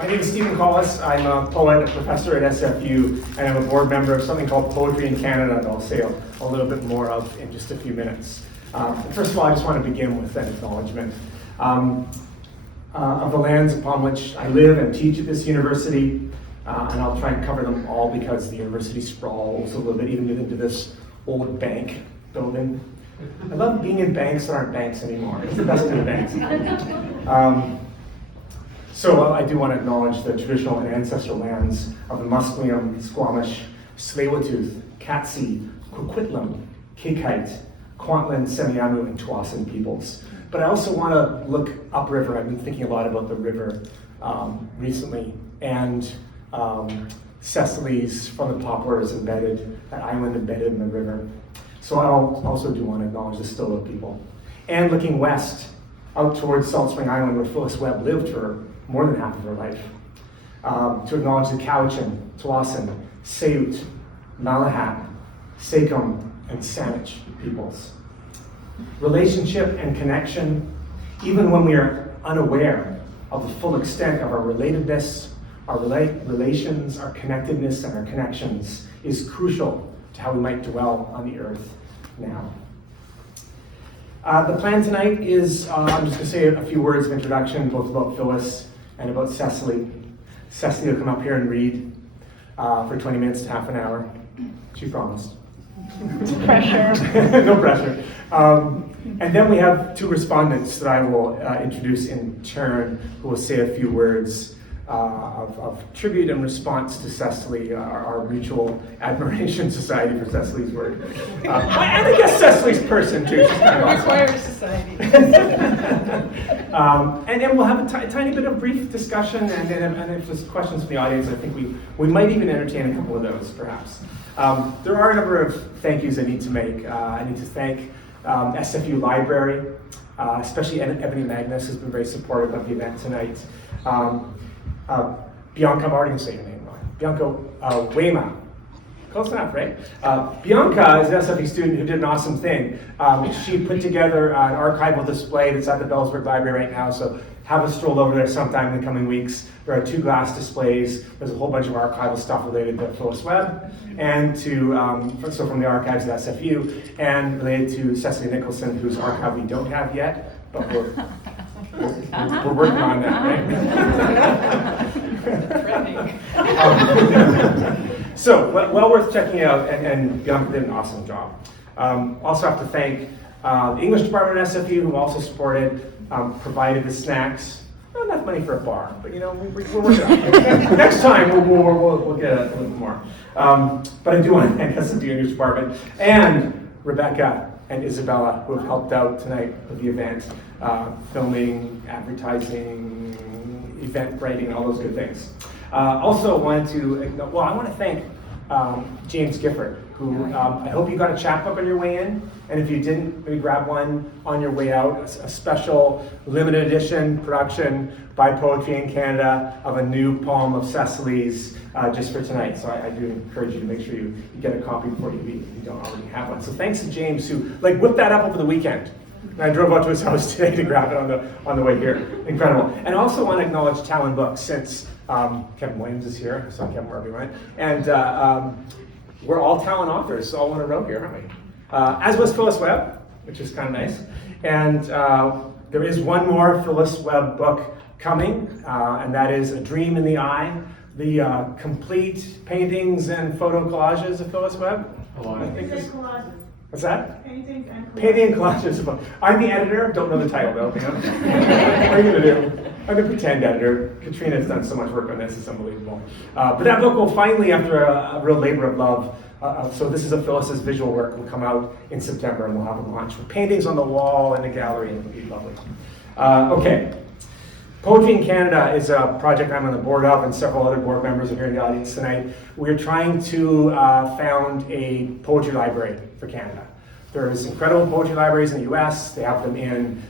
My name is Stephen Collis. I'm a poet, a professor at SFU, and I'm a board member of something called Poetry in Canada that I'll say a little bit more of in just a few minutes. First of all, I just want to begin with an acknowledgement of the lands upon which I live and teach at this university, and I'll try and cover them all because the university sprawls a little bit even into this old bank building. I love being in banks that aren't banks anymore. It's the best kind of banks. So I do want to acknowledge the traditional and ancestral lands of the Musqueam, Squamish, Tsleil-Waututh, Katzie, Coquitlam, Kikite, Kwantlen, Semiahmoo, and Tsawwassen peoples. But I also want to look upriver. I've been thinking a lot about the river recently, and Cecily's from the poplars embedded, that island embedded in the river. So I also do want to acknowledge the Stilo people. And looking west, out towards Salt Spring Island, where Phyllis Webb lived for more than half of her life, to acknowledge the Cowichan, Tsawwassen, Sayut, Malahat, Sekum, and Saanich peoples. Relationship and connection, even when we are unaware of the full extent of our relatedness, our relations, our connectedness, and our connections, is crucial to how we might dwell on the earth now. The plan tonight is, I'm just going to say a few words of introduction, both about Phyllis and about Cecily. Cecily will come up here and read for 20 minutes to half an hour. She promised. Pressure. No pressure. And then we have two respondents that I will introduce in turn, who will say a few words of tribute and response to Cecily, our mutual admiration society for Cecily's work. And I guess Cecily's person too. Requires society. And then we'll have a tiny bit of brief discussion, and if there's questions from the audience, I think we might even entertain a couple of those, perhaps. There are a number of thank yous I need to make. I need to thank SFU Library, especially Ebony Magnus, has been very supportive of the event tonight. Bianca, I'm already going to say your name wrong. Bianca Wema. Close enough, right? Bianca is an SFU student who did an awesome thing. She put together an archival display that's at the Bellsburg Library right now, so have a stroll over there sometime in the coming weeks. There are 2 glass displays. There's a whole bunch of archival stuff related to Phyllis Webb, and so from the archives at SFU, and related to Cecily Nicholson, whose archive we don't have yet, but we're working on that, right? So, well worth checking out, and Bianca did an awesome job. Also have to thank the English department at SFU, who also supported, provided the snacks. Not enough money for a bar, but we're working on it. Next time we'll get a little more. But I do want to thank SFU English department and Rebecca and Isabella, who have helped out tonight with the event, filming, advertising, event writing, all those good things. Also wanted to, I want to thank James Gifford, who I hope you got a chapbook on your way in, and if you didn't, maybe grab one on your way out, a special limited edition production by Poetry in Canada of a new poem of Cecily's just for tonight. So I do encourage you to make sure you get a copy before you leave if you don't already have one. So thanks to James, who whipped that up over the weekend. And I drove out to his house today to grab it on the way here. Incredible. And I also want to acknowledge Talon Books, since Kevin Williams is here. I saw Kevin wherever he went. And we're all Talon authors, all in a row here, aren't we? As was Phyllis Webb, which is kind of nice. And there is one more Phyllis Webb book coming, and that is A Dream in the Eye, the complete paintings and photo collages of Phyllis Webb. Collages. What's that? Painting and collages. Painting and collages. I'm the editor. Don't know the title though. What are you gonna do? I'm the pretend editor. Katrina's done so much work on this; it's unbelievable. But that book will finally, after a real labor of love, so this is a Phyllis's visual work, will come out in September, and we'll have a launch with paintings on the wall in the gallery, and it'll be lovely. Okay. Poetry in Canada is a project I'm on the board of, and several other board members are here in the audience tonight. We're trying to found a poetry library for Canada. There's incredible poetry libraries in the US. They have them in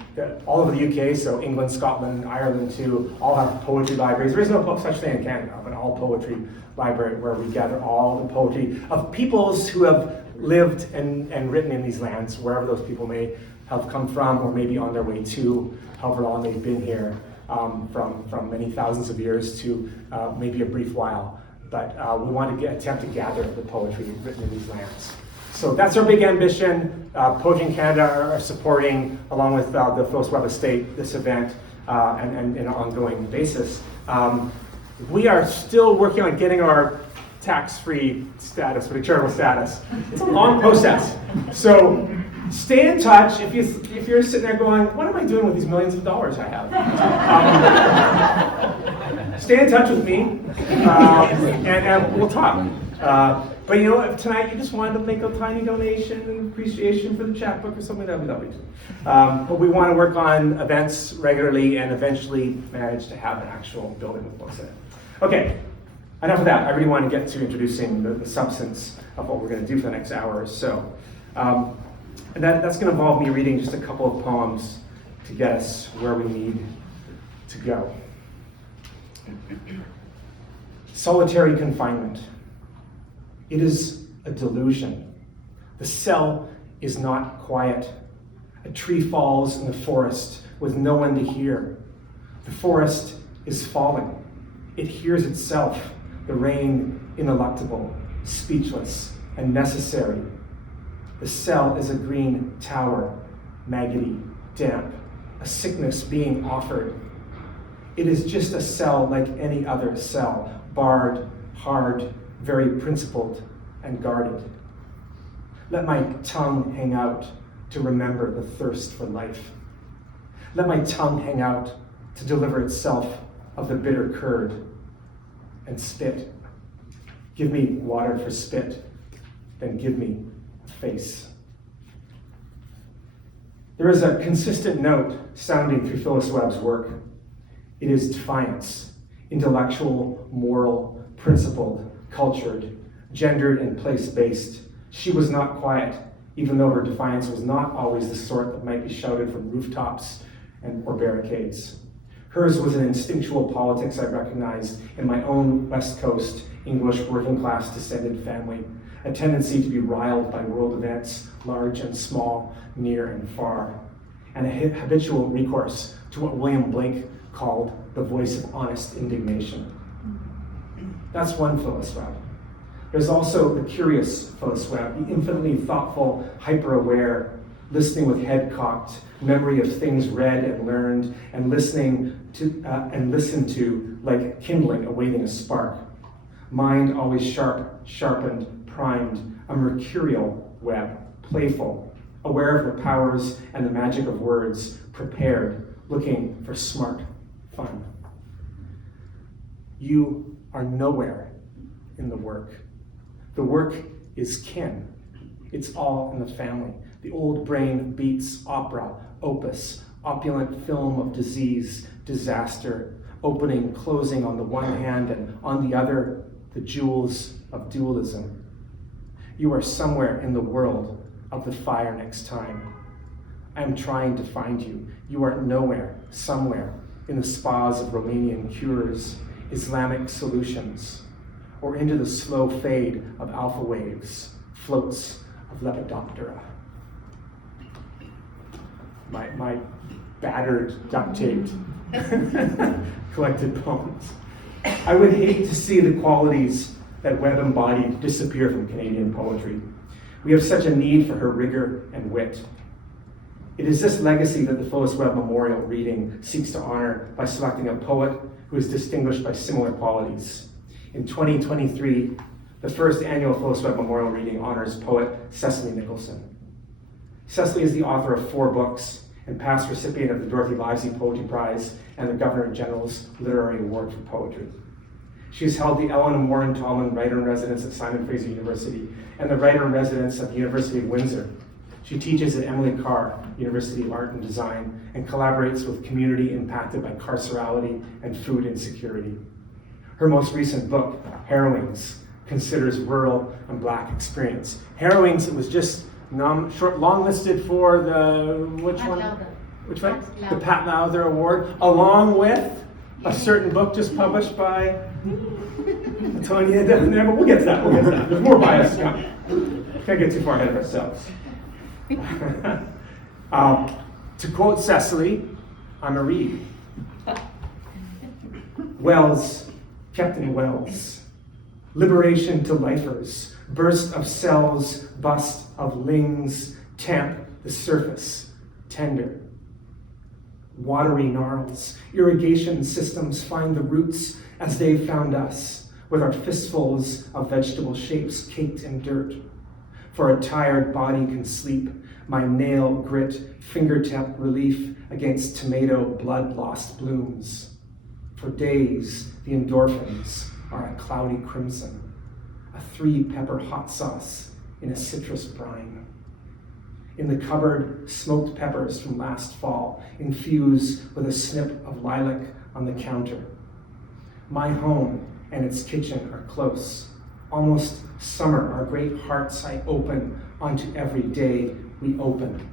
all over the UK, so England, Scotland, Ireland too, all have poetry libraries. There is no such thing in Canada, but all poetry library where we gather all the poetry of peoples who have lived and written in these lands, wherever those people may have come from or maybe on their way to, however long they've been here. from many thousands of years to maybe a brief while. But we want to attempt to gather the poetry written in these lands. So that's our big ambition. Poetry in Canada are supporting, along with the Phyllis Webb Estate, this event and in an ongoing basis. We are still working on getting our tax-free status, or charitable status. It's a long process. So stay in touch if you're sitting there going, what am I doing with these millions of dollars I have? Stay in touch with me, and we'll talk. But you know what, if tonight you just wanted to make a tiny donation in appreciation for the chapbook or something, that would be lovely. But we want to work on events regularly and eventually manage to have an actual building with books in it. Okay, enough of that. I really want to get to introducing the substance of what we're going to do for the next hour or so. And that's going to involve me reading just a couple of poems to get us where we need to go. Solitary confinement. It is a delusion. The cell is not quiet. A tree falls in the forest with no one to hear. The forest is falling. It hears itself, the rain ineluctable, speechless, and necessary. The cell is a green tower, maggoty, damp, a sickness being offered. It is just a cell like any other cell, barred, hard, very principled, and guarded. Let my tongue hang out to remember the thirst for life. Let my tongue hang out to deliver itself of the bitter curd and spit. Give me water for spit, then give me a face. There is a consistent note sounding through Phyllis Webb's work. It is defiance, intellectual, moral, principled, cultured, gendered, and place-based. She was not quiet, even though her defiance was not always the sort that might be shouted from rooftops or barricades. Hers was an instinctual politics I recognized in my own West Coast English working-class descended family, a tendency to be riled by world events, large and small, near and far, and a habitual recourse to what William Blake called the voice of honest indignation. That's one Phyllis Webb. There's also the curious Phyllis Webb, the infinitely thoughtful, hyper-aware, listening with head cocked, memory of things read and learned, and listened to like kindling awaiting a spark. Mind always sharp, sharpened, primed, a mercurial Webb, playful, aware of her powers and the magic of words, prepared, looking for smart fun. You are nowhere in the work. The work is kin. It's all in the family. The old brain beats opera, opus, opulent film of disease, disaster, opening, closing on the one hand, and on the other, the jewels of dualism. You are somewhere in the world of the fire next time. I am trying to find you. You are nowhere, somewhere, in the spas of Romanian cures, Islamic solutions, or into the slow fade of alpha waves, floats of Lepidoptera. My battered, duct-taped, collected poems. I would hate to see the qualities that Webb embodied disappear from Canadian poetry. We have such a need for her rigor and wit. It is this legacy that the Phyllis Webb Memorial Reading seeks to honor by selecting a poet who is distinguished by similar qualities. In 2023, the first annual Phyllis Webb Memorial Reading honors poet Cecily Nicholson. Cecily is the author of 4 books and past recipient of the Dorothy Livesey Poetry Prize and the Governor General's Literary Award for Poetry. She has held the Ellen and Warren Tallman Writer-in-Residence at Simon Fraser University and the Writer-in-Residence at the University of Windsor. She teaches at Emily Carr University of Art and Design and collaborates with community impacted by carcerality and food insecurity. Her most recent book, Harrowings, considers rural and Black experience. Harrowings, it was just long-listed for the, which one? Which one? The Pat Lowther Award, along with a certain book just published by Otoniya down there, but we'll get to that. There's more bias coming. Can't get too far ahead of ourselves. To quote Cecily, I'm a reed. Wells kept in wells. Liberation to lifers, burst of cells, bust of lings, tamp the surface, tender. Watery gnarls, irrigation systems find the roots as they've found us, with our fistfuls of vegetable shapes caked in dirt. For a tired body can sleep, my nail grit, fingertip relief against tomato blood-lost blooms. For days, the endorphins are a cloudy crimson, a 3-pepper hot sauce in a citrus brine. In the cupboard, smoked peppers from last fall infuse with a snip of lilac on the counter. My home and its kitchen are close. Almost summer, our great hearts I open onto every day we open.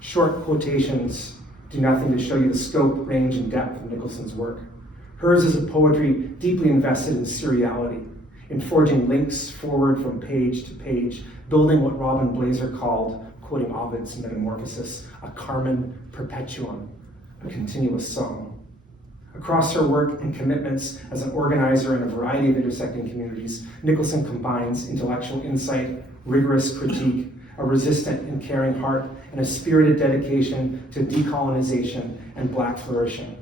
Short quotations do nothing to show you the scope, range, and depth of Nicholson's work. Hers is a poetry deeply invested in seriality, in forging links forward from page to page, building what Robin Blazer called, quoting Ovid's Metamorphosis, a Carmen Perpetuum, a continuous song. Across her work and commitments as an organizer in a variety of intersecting communities, Nicholson combines intellectual insight, rigorous critique, a resistant and caring heart, and a spirited dedication to decolonization and Black flourishing.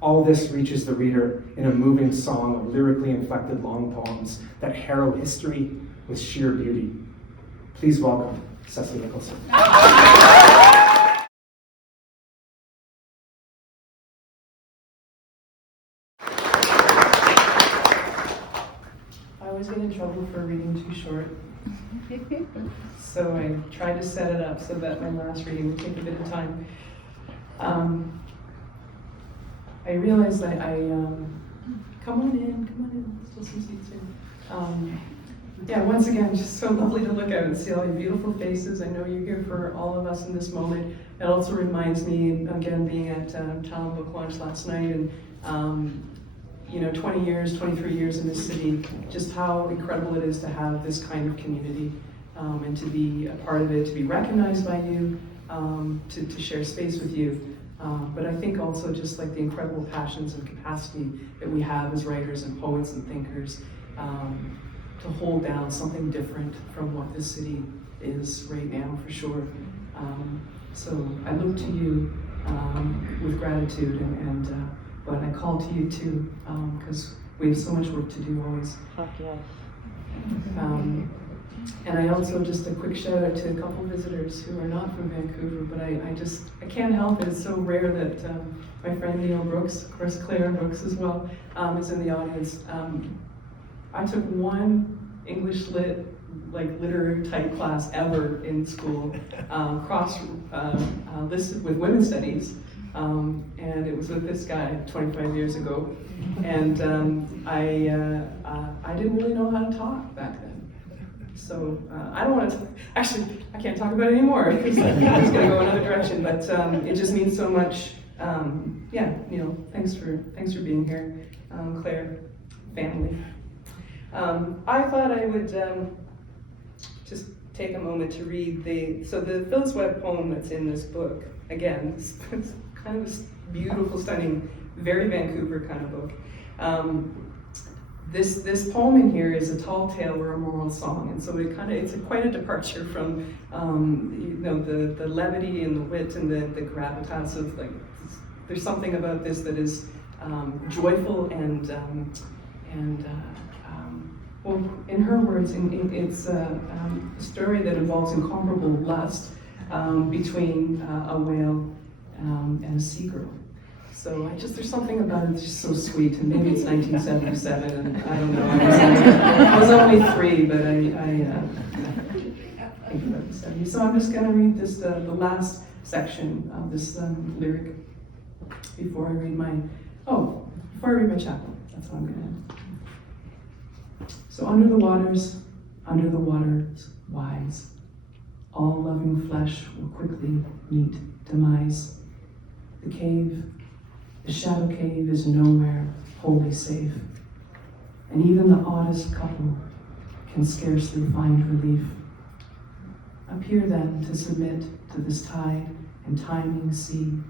All this reaches the reader in a moving song of lyrically inflected long poems that harrow history with sheer beauty. Please welcome Cecily Nicholson. I always get in trouble for reading too short. So I tried to set it up so that my last reading would take a bit of time. I realized that come on in, still some seats here. Yeah, once again, just so lovely to look out and see all your beautiful faces. I know you're here for all of us in this moment. It also reminds me, again, being at Talent Book Launch last night, and 20 years, 23 years in this city, just how incredible it is to have this kind of community, and to be a part of it, to be recognized by you, to share space with you. But I think also just like the incredible passions and capacity that we have as writers and poets and thinkers, to hold down something different from what this city is right now, for sure. So I look to you with gratitude, but I call to you too, because we have so much work to do always. Fuck yes. And I also, just a quick shout out to a couple visitors who are not from Vancouver, but I can't help it. It's so rare that my friend Neil Brooks, of course Claire Brooks as well, is in the audience. I took one English literary type class ever in school, listed with women's studies, and it was with this guy 25 years ago, and I didn't really know how to talk back then. So I don't want to, actually, I can't talk about it anymore because I'm just going to go another direction, but it just means so much. Thanks for being here, Claire, family. I thought I would just take a moment to read the Phyllis Webb poem that's in this book. Again, it's kind of a beautiful, stunning, very Vancouver kind of book. This poem in here is a tall tale or a moral song, and so it's quite a departure from the levity and the wit and the gravitas of there's something about this that is joyful and well, in her words, it's a story that involves incomparable lust between a whale and a seagirl. So there's something about it that's just so sweet, and maybe it's 1977, and I don't know. I was only 3, but I think about the 70s. So I'm just going to read this, the last section of this lyric before I read my chapel. That's what I'm going to. So under the waters wise, all loving flesh will quickly meet demise. The shadow cave is nowhere wholly safe, and even the oddest couple can scarcely find relief. Appear then to submit to this tide and timing sea,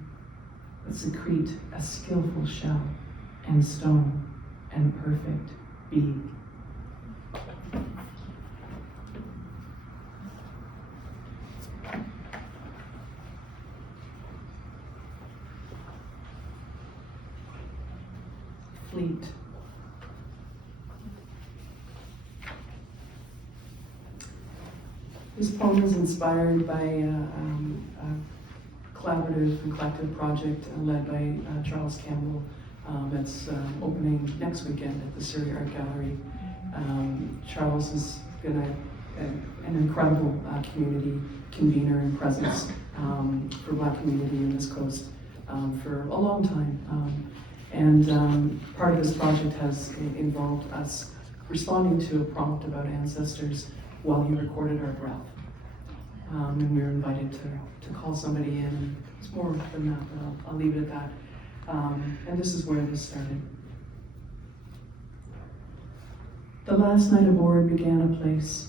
but secrete a skillful shell and stone and perfect be. Fleet. This poem is inspired by a collaborative and collective project led by Charles Campbell. It's opening next weekend at the Surrey Art Gallery. Charles has been an incredible community convener and presence for Black community in this coast for a long time. And part of this project has involved us responding to a prompt about ancestors while he recorded our breath. And we were invited to call somebody in, and it's more than that, but I'll leave it at that. And this is where this started. The last night aboard began a place,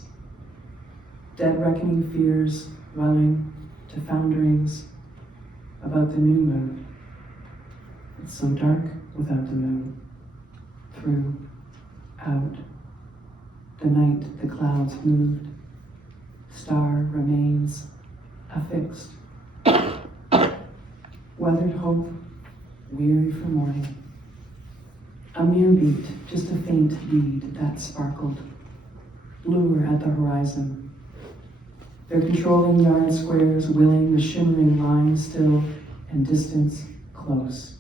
dead reckoning fears welling to founderings about the new moon. It's so dark without the moon. Through, out, the night the clouds moved, star remains affixed. Weathered hope, weary for morning. A mere beat, just a faint bead that sparkled, bluer at the horizon. Their controlling yard squares willing the shimmering line still and distance close.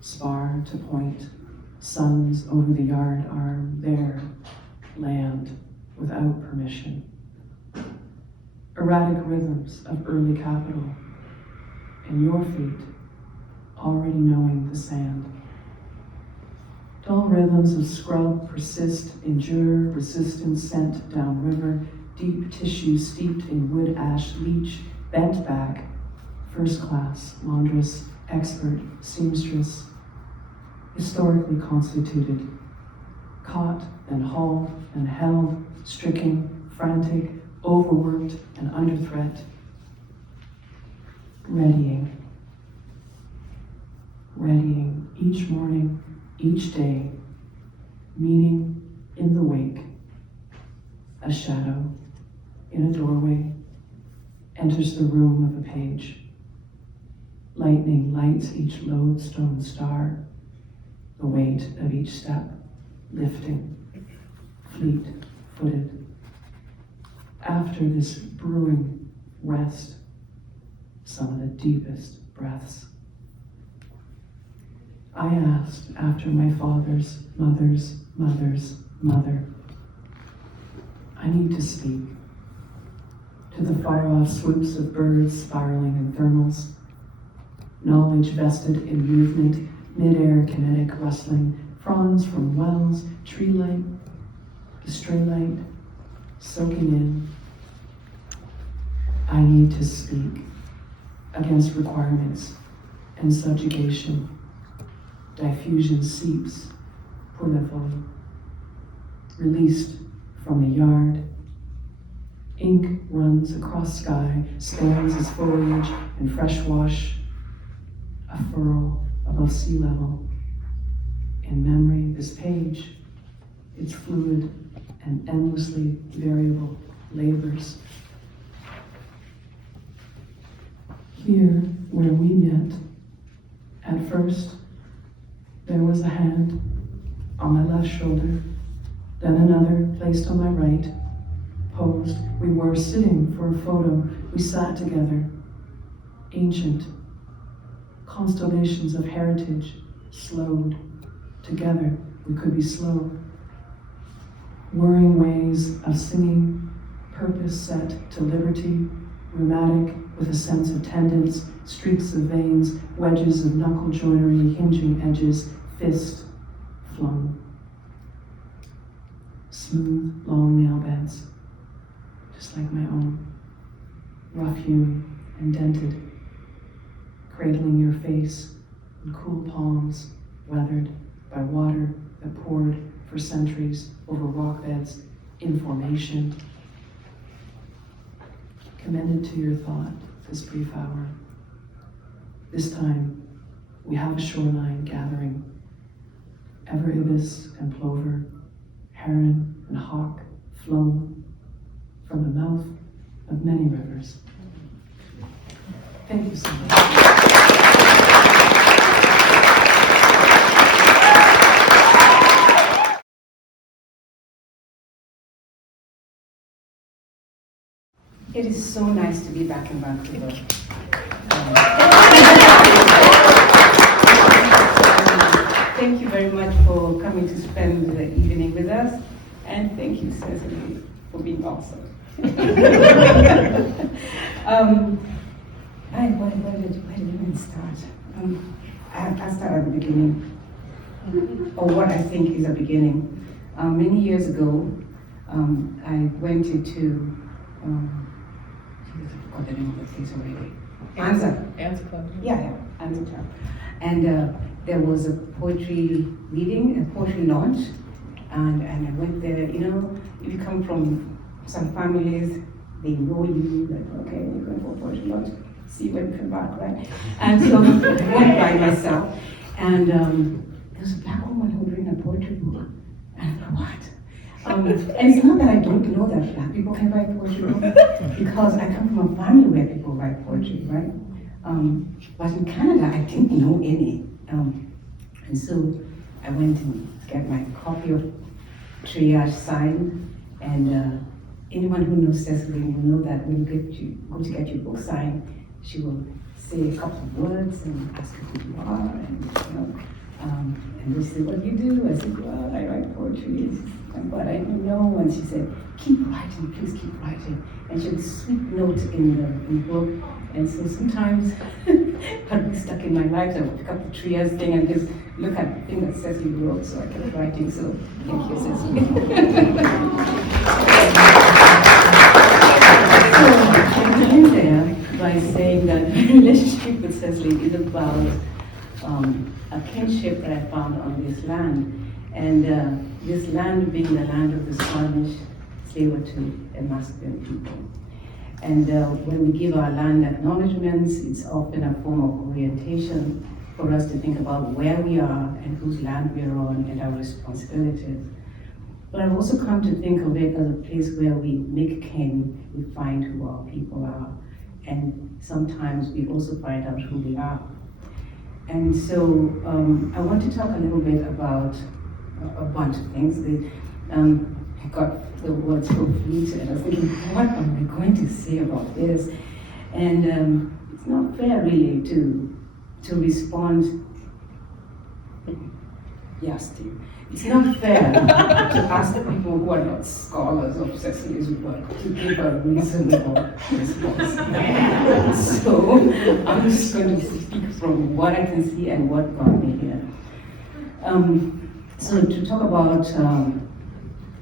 Spar to point, suns over the yard arm, there, land without permission. Erratic rhythms of early capital, and your feet already knowing the sand. Dull rhythms of scrub persist, endure, resistant scent downriver, deep tissue steeped in wood ash leach, bent back, first class, laundress, expert, seamstress, historically constituted, caught and hauled and held, stricken, frantic, overworked and under threat, readying each morning, each day, meaning in the wake. A shadow in a doorway enters the room of a page. Lightning lights each lodestone star, the weight of each step lifting, fleet-footed. After this brewing rest, some of the deepest breaths. I asked after my father's mother's mother's mother. I need to speak to the far-off swoops of birds spiraling in thermals, knowledge vested in movement, mid-air kinetic rustling, fronds from wells, tree light, the stray light, soaking in. I need to speak against requirements and subjugation. Diffusion seeps, pulevoli, released from the yard. Ink runs across sky, spans as foliage and fresh wash, a furrow above sea level. In memory, this page, its fluid and endlessly variable labors. Here, where we met, at first, there was a hand on my left shoulder, then another placed on my right, posed. We were sitting for a photo. We sat together, ancient, constellations of heritage, slowed. Together, we could be slow. Whirring ways of singing, purpose set to liberty, rheumatic with a sense of tendons, streaks of veins, wedges of knuckle joinery, hinging edges, fist flung. Smooth, long nail beds, just like my own, rough-hewn and dented, cradling your face in cool palms, weathered by water that poured for centuries over rock beds in formation. Commended to your thought this brief hour. This time, we have a shoreline gathering, ever ibis and plover, heron and hawk flow from the mouth of many rivers. Thank you so much. It is so nice to be back in Vancouver. Thank you very much for coming to spend the evening with us, and thank you, Cecily, for being awesome. Where did we even start? I'll start at the beginning, or what I think is a beginning. Many years ago, I went into I forgot the name of the place already. Answer Club. Yeah, Answer Club. And there was a poetry reading, a poetry launch, and I went there. You know, if you come from some families, they know you, like, okay, you're going for a poetry launch, see when you come back, right? And so I went by myself, and there was a black woman who was reading a poetry book, and I thought, what? And it's not that I don't know that black people can write poetry, because I come from a family where people write poetry, right? But in Canada, I didn't know any. And so I went to get my copy of Triage signed, and anyone who knows Cecily will know that when you go to get your book signed, she will say a couple of words and ask you who you are, and you know, and they say, what do you do? I said, well, I write poetry. But I didn't know, and she said, keep writing, please keep writing. And she had a sweet note in the book. And so sometimes, I'd be stuck in my life, I would pick up the Trias thing and just look at the thing that Cecily wrote, so I kept writing. So thank you, Cecily. So I began there by saying that my relationship with Cecily is about a kinship that I found on this land. And this land being the land of the Spanish, they were to a masculine people. And when we give our land acknowledgements, it's often a form of orientation for us to think about where we are and whose land we are on and our responsibilities. But I've also come to think of it as a place where we make kin, we find who our people are, and sometimes we also find out who we are. And so I want to talk a little bit about a bunch of things. I got the words complete, and I was thinking, what am I going to say about this? And it's not fair, really, to respond. Yes, Steve. It's not fair to ask people who are not scholars of Cecily's work to give a reasonable response. So I'm just going to speak from what I can see and what got me here. So to talk about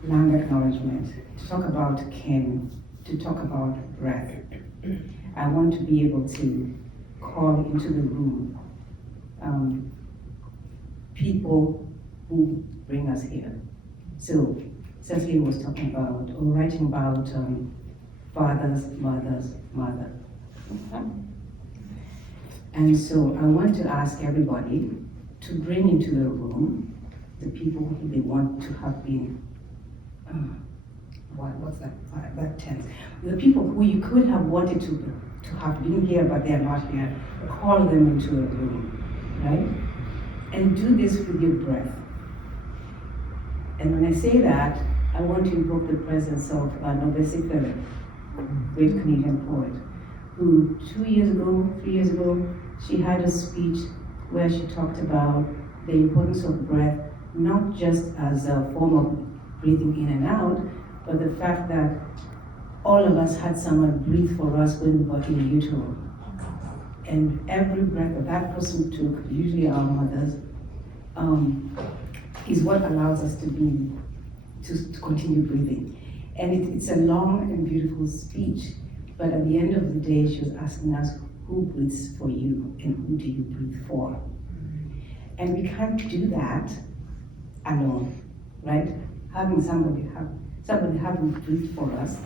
land acknowledgement, to talk about kin, to talk about breath, I want to be able to call into the room people who bring us here. So Cecily was talking about, or writing about fathers, mothers, mother. And so I want to ask everybody to bring into the room the people who they want to have been, what's that tense? The people who you could have wanted to have been here, but they're not here. Call them into a room, right? And do this with your breath. And when I say that, I want to invoke the presence of Phyllis, great Canadian poet, who 3 years ago, she had a speech where she talked about the importance of breath, not just as a form of breathing in and out, but the fact that all of us had someone breathe for us when we were in utero. And every breath that person took, usually our mothers, is what allows us to continue breathing. And it's a long and beautiful speech, but at the end of the day, she was asking us, who breathes for you and who do you breathe for? And we can't do that alone, right? Having somebody having breathed for us,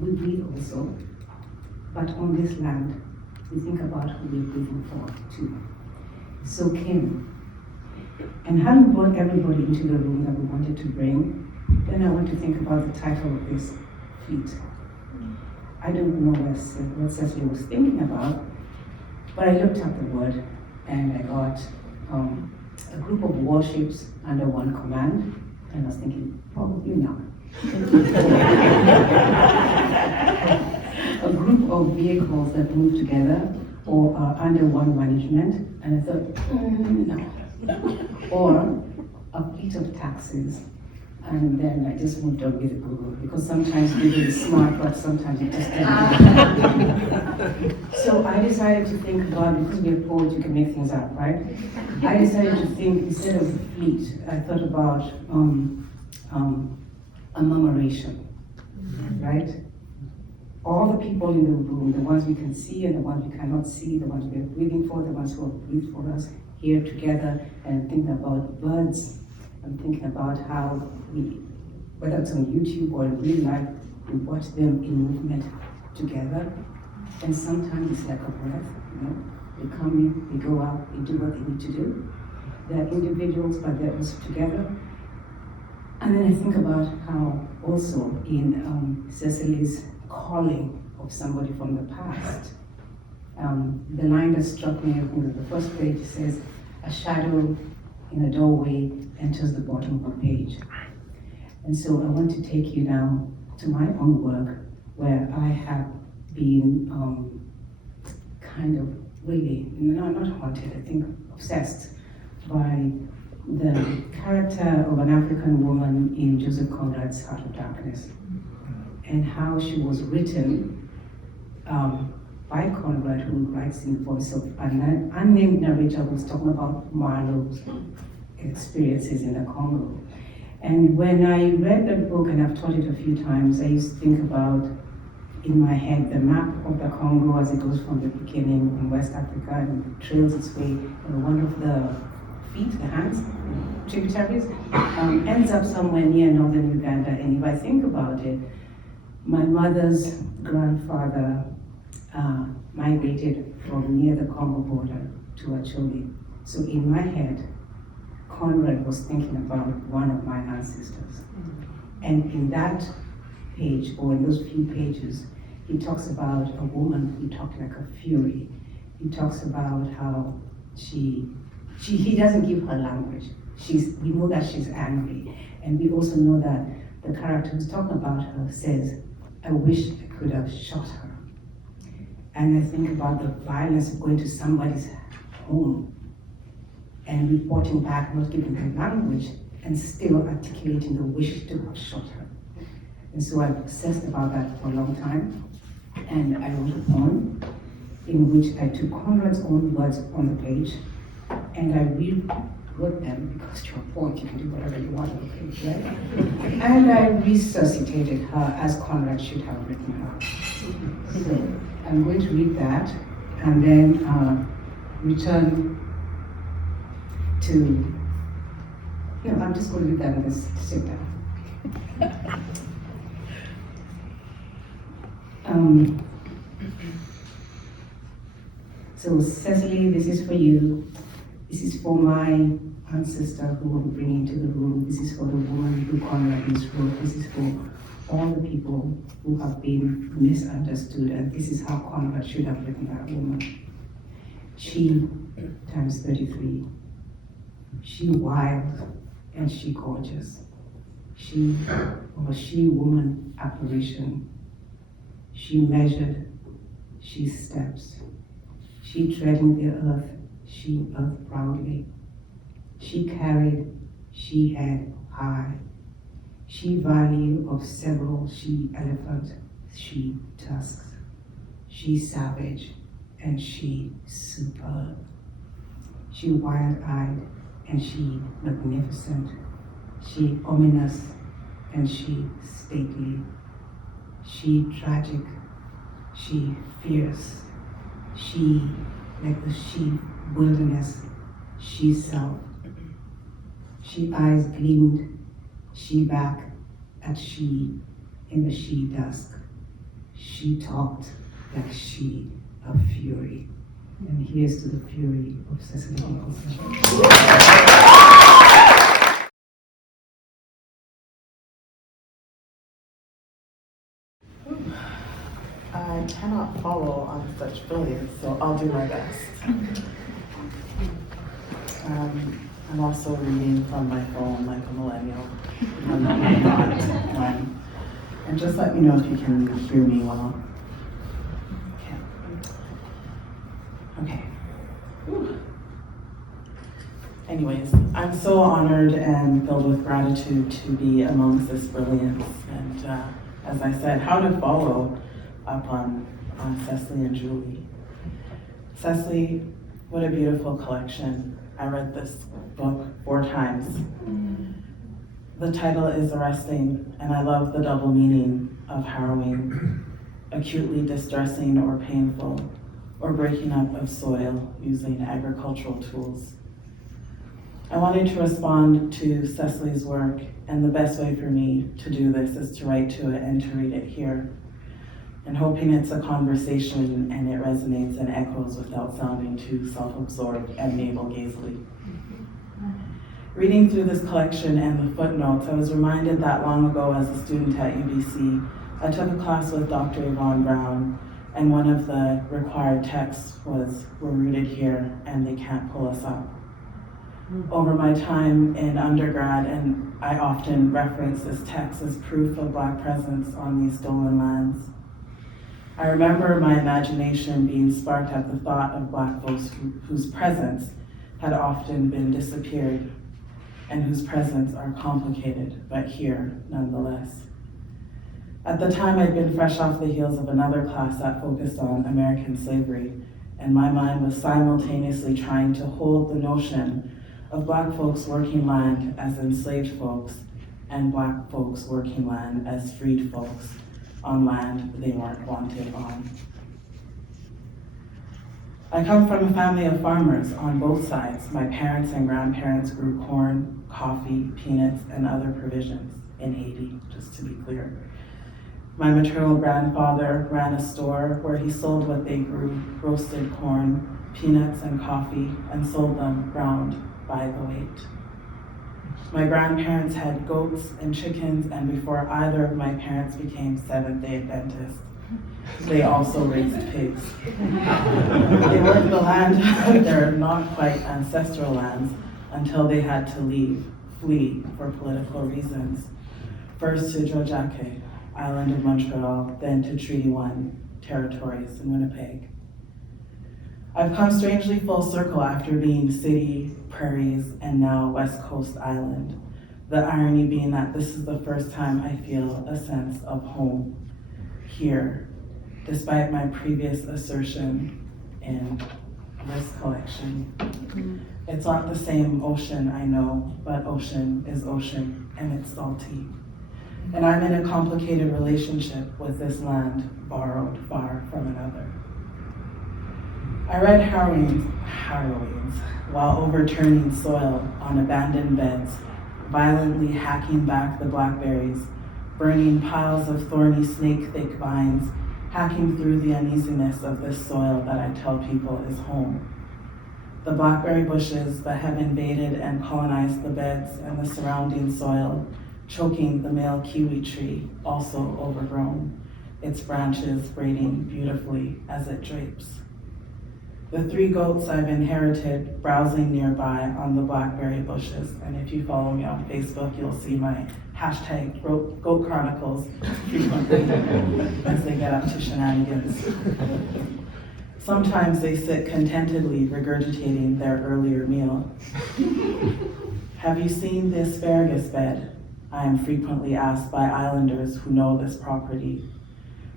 we breathe also, but on this land, we think about who we're breathing for too. So kin. And having brought everybody into the room that we wanted to bring, then I want to think about the title of this fleet. I don't know what Cecily was thinking about, but I looked up the word and I got a group of warships under one command, and I was thinking, probably not. A group of vehicles that move together or are under one management, and I thought, no. Or a fleet of taxis. And then I just moved on with Google, because sometimes Google is smart, but sometimes it just doesn't. So I decided to think about, because we're poets, you can make things up, right? I decided to think, instead of fleet, I thought about a murmuration, right? All the people in the room, the ones we can see and the ones we cannot see, the ones we are breathing for, the ones who are breathing for us, here together, and thinking about birds. I'm thinking about how we, whether it's on YouTube or in real life, we watch them in movement together. And sometimes it's like a breath, you know. They come in, they go out, they do what they need to do. They're individuals, but they're also together. And then I think about how also in Cecily's calling of somebody from the past, the line that struck me, I think at the first page says, a shadow in a doorway enters the bottom of the page. And so I want to take you now to my own work, where I have been kind of really, not haunted, I think obsessed by the character of an African woman in Joseph Conrad's Heart of Darkness, and how she was written by Conrad, who writes in the voice of an unnamed narrator who's talking about Marlowe's experiences in the Congo. And when I read the book, and I've taught it a few times, I used to think about, in my head, the map of the Congo as it goes from the beginning in West Africa and trails its way, and one of the feet, the hands, tributaries, ends up somewhere near northern Uganda. And if I think about it, my mother's grandfather migrated from near the Congo border to Acholi. So in my head, Conrad was thinking about one of my ancestors. And in that page, or in those few pages, he talks about a woman who talked like a fury. He talks about how he doesn't give her language. We know that she's angry. And we also know that the character who's talking about her says, I wish I could have shot her. And I think about the violence of going to somebody's home and reporting back, not giving her language, and still articulating the wish to have shot her. And so I've obsessed about that for a long time. And I wrote a poem in which I took Conrad's own words on the page, and I rewrote them, because you're a poet, you can do whatever you want on the page, right? And I resuscitated her as Conrad should have written her. So I'm going to read that, and then return to, I'm just going to read that and just sit down. So Cecily, this is for you. This is for my ancestor who I'm bringing to the room. This is for the woman who Conrad wrote. This is for all the people who have been misunderstood, and this is how Conrad should have written that woman. She times 33. She wild and she gorgeous. She woman apparition. She measured, she steps. She treading the earth, she earth proudly. She carried, she had high. She value of several, she elephant, she tusks. She savage and she superb. She wild-eyed and she magnificent. She ominous and she stately. She tragic, she fierce. She like the sheep wilderness, she self. She eyes gleamed, she back at she in the she dusk. She talked like she of fury. And here's to the fury of Cecily Nicholson. I cannot follow on such brilliance, so I'll do my best. I'm also reading from my phone like a millennial. And just let me know if you can hear me well. Okay. Whew. Anyways, I'm so honored and filled with gratitude to be amongst this brilliance. And as I said, how to follow up on Cecily and Julie. Cecily, what a beautiful collection. I read this book 4 times. The title is arresting, and I love the double meaning of harrowing, acutely distressing or painful, or breaking up of soil using agricultural tools. I wanted to respond to Cecily's work, and the best way for me to do this is to write to it and to read it here, and hoping it's a conversation and it resonates and echoes without sounding too self-absorbed and navel-gazily. Reading through this collection and the footnotes, I was reminded that long ago as a student at UBC, I took a class with Dr. Yvonne Brown, and one of the required texts was, "We're rooted here and they can't pull us up." Over my time in undergrad, and I often reference this text as proof of Black presence on these stolen lands. I remember my imagination being sparked at the thought of Black folks whose presence had often been disappeared and whose presence are complicated, but here nonetheless. At the time, I'd been fresh off the heels of another class that focused on American slavery, and my mind was simultaneously trying to hold the notion of Black folks working land as enslaved folks and Black folks working land as freed folks on land they weren't wanted on. I come from a family of farmers on both sides. My parents and grandparents grew corn, coffee, peanuts, and other provisions in Haiti, just to be clear. My maternal grandfather ran a store where he sold what they grew, roasted corn, peanuts, and coffee, and sold them ground by the weight. My grandparents had goats and chickens, and before either of my parents became Seventh-day Adventists, they also raised pigs. They worked the land of their not quite ancestral lands until they had to flee for political reasons. First to Jojake, island of Montreal, then to Treaty 1 territories in Winnipeg. I've come strangely full circle after being city, prairies, and now West Coast island. The irony being that this is the first time I feel a sense of home here, despite my previous assertion in this collection. It's not the same ocean, I know, but ocean is ocean, and it's salty. And I'm in a complicated relationship with this land borrowed far from another. I read harrowings while overturning soil on abandoned beds, violently hacking back the blackberries, burning piles of thorny snake-thick vines, hacking through the uneasiness of this soil that I tell people is home. The blackberry bushes that have invaded and colonized the beds and the surrounding soil, choking the male kiwi tree, also overgrown, its branches braiding beautifully as it drapes. The 3 goats I've inherited browsing nearby on the blackberry bushes, and if you follow me on Facebook, you'll see my hashtag Goat Chronicles frequently as they get up to shenanigans. Sometimes they sit contentedly regurgitating their earlier meal. Have you seen the asparagus bed? I am frequently asked by islanders who know this property.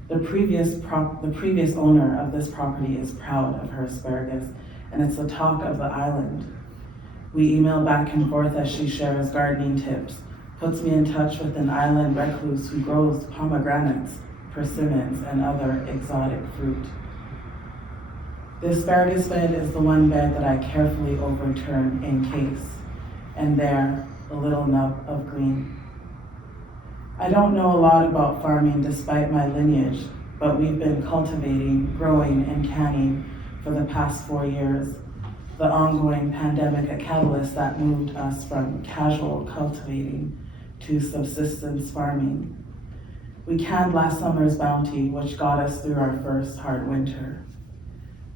The previous owner of this property is proud of her asparagus, and it's the talk of the island. We email back and forth as she shares gardening tips, puts me in touch with an island recluse who grows pomegranates, persimmons, and other exotic fruit. The asparagus bed is the one bed that I carefully overturn in case, and there, a little nub of green. I don't know a lot about farming despite my lineage, but we've been cultivating, growing, and canning for the past 4 years, the ongoing pandemic a catalyst that moved us from casual cultivating to subsistence farming. We canned last summer's bounty, which got us through our first hard winter.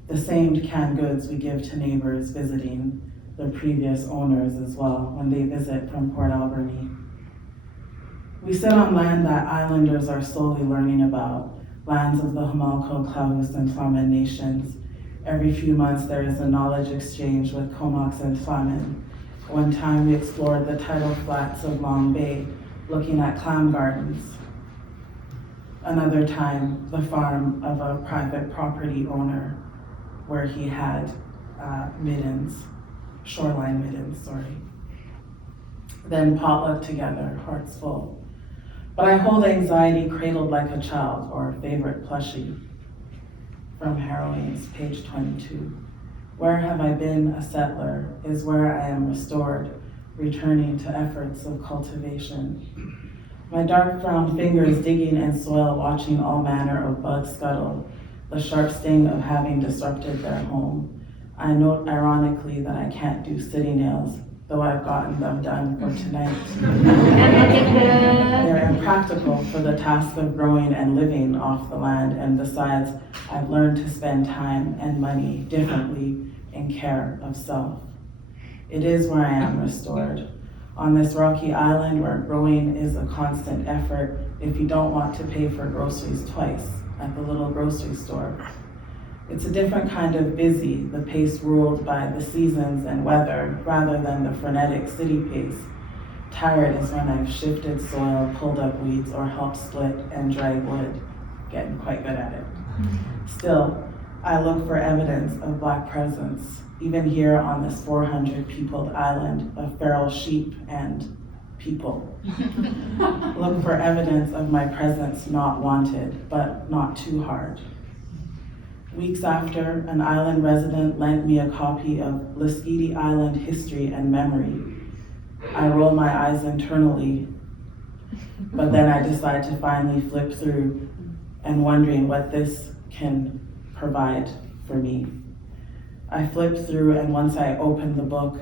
The same canned goods we give to neighbors visiting the previous owners as well when they visit from Port Alberni. We sit on land that islanders are slowly learning about, lands of the Hamalko, Klaus, and Tlaman nations. Every few months there is a knowledge exchange with Comox and Tlaman. One time we explored the tidal flats of Long Bay, looking at clam gardens. Another time, the farm of a private property owner where he had shoreline middens. Then potluck together, hearts full. But I hold anxiety cradled like a child, or favorite plushie. From Harrowing's page 22. Where have I been a settler is where I am restored, returning to efforts of cultivation. My dark brown fingers digging in soil, watching all manner of bugs scuttle, the sharp sting of having disrupted their home. I note ironically that I can't do city nails, though I've gotten them done for tonight. They're impractical for the task of growing and living off the land, and besides, I've learned to spend time and money differently in care of self. It is where I am restored. On this rocky island where growing is a constant effort if you don't want to pay for groceries twice at the little grocery store. It's a different kind of busy, the pace ruled by the seasons and weather rather than the frenetic city pace. Tired is when I've shifted soil, pulled up weeds, or helped split and drag wood. Getting quite good at it. Still, I look for evidence of Black presence, even here on this 400-peopled island of feral sheep and people. Look for evidence of my presence not wanted, but not too hard. Weeks after, an island resident lent me a copy of Lasqueti Island History and Memory. I roll my eyes internally, but then I decide to finally flip through and wondering what this can provide for me. I flip through, and once I open the book,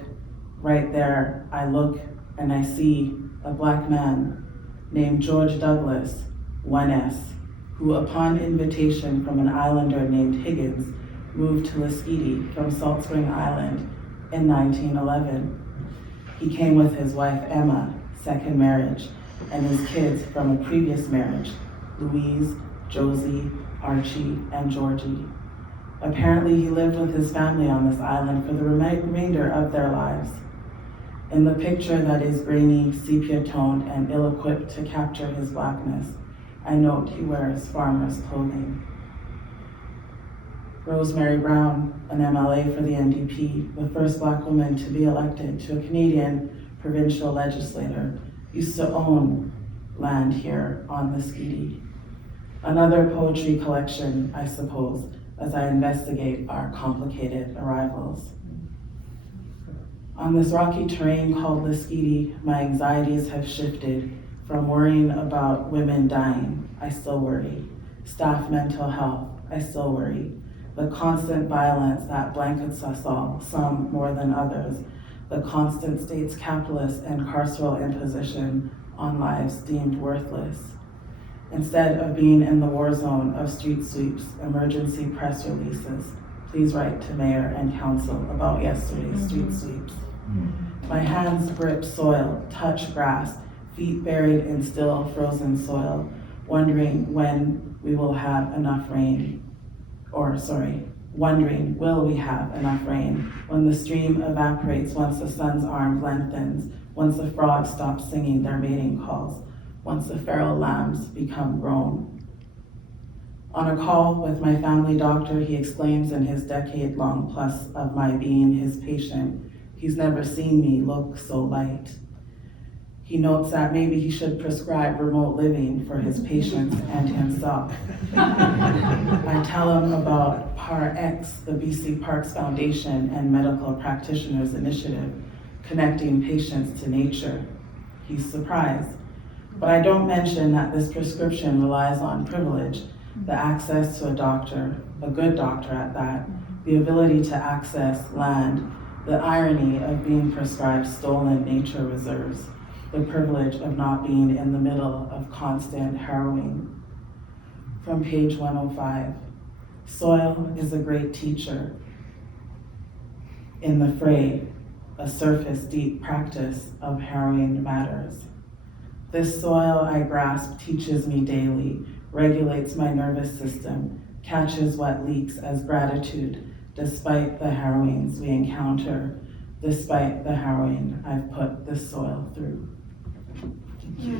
right there, I look and I see a Black man named George Douglas, 1S, who upon invitation from an islander named Higgins, moved to Lasqueti from Salt Spring Island in 1911. He came with his wife Emma, second marriage, and his kids from a previous marriage, Louise, Josie, Archie, and Georgie. Apparently he lived with his family on this island for the remainder of their lives. In the picture that is grainy, sepia-toned, and ill-equipped to capture his Blackness, I note he wears farmer's clothing. Rosemary Brown, an MLA for the NDP, the first Black woman to be elected to a Canadian provincial legislator, used to own land here on Lasqueti. Another poetry collection, I suppose, as I investigate our complicated arrivals. On this rocky terrain called Lasqueti, my anxieties have shifted from worrying about women dying, I still worry. Staff mental health, I still worry. The constant violence that blankets us all, some more than others. The constant state's capitalist and carceral imposition on lives deemed worthless. Instead of being in the war zone of street sweeps, emergency press releases, please write to mayor and council about yesterday's street sweeps. My hands grip soil, touch grass, feet buried in still frozen soil, wondering when we will have enough rain. Wondering, will we have enough rain when the stream evaporates, once the sun's arm lengthens, once the frogs stop singing their mating calls, once the feral lambs become grown. On a call with my family doctor, he exclaims in his decade-long plus of my being his patient, he's never seen me look so light. He notes that maybe he should prescribe remote living for his patients and himself. I tell him about PAR-X, the BC Parks Foundation and Medical Practitioners Initiative, connecting patients to nature. He's surprised. But I don't mention that this prescription relies on privilege, the access to a doctor, a good doctor at that, the ability to access land, the irony of being prescribed stolen nature reserves, the privilege of not being in the middle of constant harrowing. From page 105, soil is a great teacher. In the fray, a surface-deep practice of harrowing matters. This soil I grasp teaches me daily, regulates my nervous system, catches what leaks as gratitude, despite the harrowings we encounter, despite the harrowing I've put this soil through. Thank you.